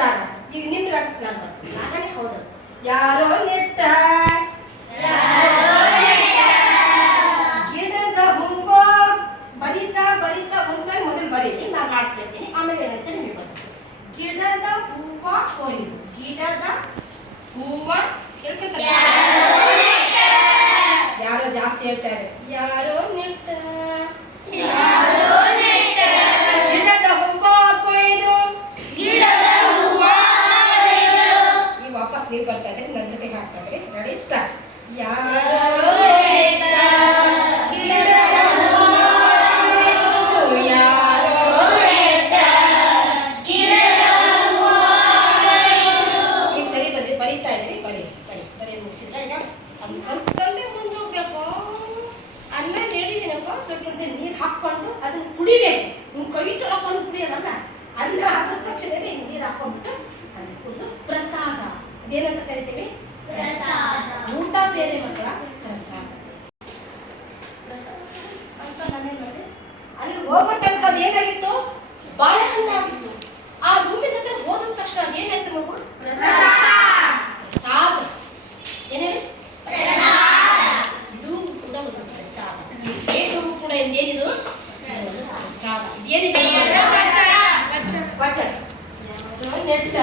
ರಾಗ. ಈಗ ನಿಮ್ ರಾಗ ನಾನು ಮಾಡ್ತೀನಿ. ರಾಗನೇ ಹೌದು. ಯಾರೋ ನೆಟ್ಟ ಗಿಡದ ಹೂವ ಬರಿತಾ ಬರಿತಾ ಒಂದ್ಸರಿ ಮೊದಲು ಬರೀರಿ, ನಾನು ಹಾಡ್ತಾ ಇರ್ತೀನಿ, ಆಮೇಲೆ ಎರಡು ಸರಿ ನೀವು ಬನ್ನಿ. ಗಿಡದ ಹೂವ ಕೊಯ್ದು, ಗಿಡದ ಹೂವ ಕೇಳ್ಕೊತಾರೆ, ಯಾರೋ ಜಾಸ್ತಿ ಹೇಳ್ತಾರೆ. ಯಾರೋ ನೆಟ್ಟ ಗಿಡದ ಹೂವ ಕೊಯ್ದು, ಗಿಡದ ಹೂವ ಈಗ ವಾಪಸ್ ನೀವು ಬರ್ತಾ ಇದ್ರೆ ನನ್ನ ಜೊತೆಗೆ ಹಾಕ್ತಾ ಇದ್ರಿ. Ready start. ಯಾರೋ ನೆಟ್ಟ ಗಿಡದ ಹೂವ, ಯಾರೋ ನೆಟ್ಟ ಗಿಡದ ಹೂವ. ಈಗ ಸರಿ ಬನ್ನಿ, ಬರೀತಾ ಇದ್ರಿ, ಬರೀ ಮುಗಿಸಿಲ್ಲ. ಈಗ ಅಂತಲ್ಲೇ ಮುಂದೆ ಹೋಗ್ಬೇಕು. ಅನ್ನ ಹೇಳಿದ್ದೀನಪ್ಪ, ದೊಡ್ಡ ನೀರು ಹಾಕ್ಕೊಂಡು ಅದನ್ನ ಕುಡಿಬೇಕು. ನಿಮ್ಮ ಕೈ ತೊಳ್ಕೊಂಡು ಕುಡಿಯೋದಲ್ಲ, ಅನ್ನ ಆದ ತಕ್ಷಣ ನೀರು ಹಾಕೊಂಡ್ಬಿಟ್ಟು ಅದನ್ನ ಕುಡಿದು ಪ್ರಸಾದ. ಅದೇನಂತ ಕರಿತೀವಿ? ಪ್ರಸಾದ. ಊಟ ಬೇರೆ ಮಕ್ಕಳ, ಪ್ರಸಾದ ಅಂತ ನಾನೇನ್ ಮಾಡಿದೆ, ಅಲ್ಲಿ ಹೋಗೋ ತನಕ ಅದು ಏನಾಗಿತ್ತು? ಬಾಳೆಹಣ್ಣು ಆಗಿತ್ತು. ಆ ರೂಮಿನ ಹತ್ರ ಹೋದ ತಕ್ಷಣ ಅದೇನಾಯ್ತು ಮಗು? ಪ್ರಸಾದ. ಪ್ರಸಾದ ಏನ್ ಹೇಳಿ? ಇದು ಕೂಡ ಒಂದು ಪ್ರಸಾದ. ಈ ದೇಹವು ಕೂಡ ಏನಿದು? ಪ್ರಸಾದ. ಏನಿದೆ? ವಚನ. ಯಾರೋ ನೆಟ್ಟ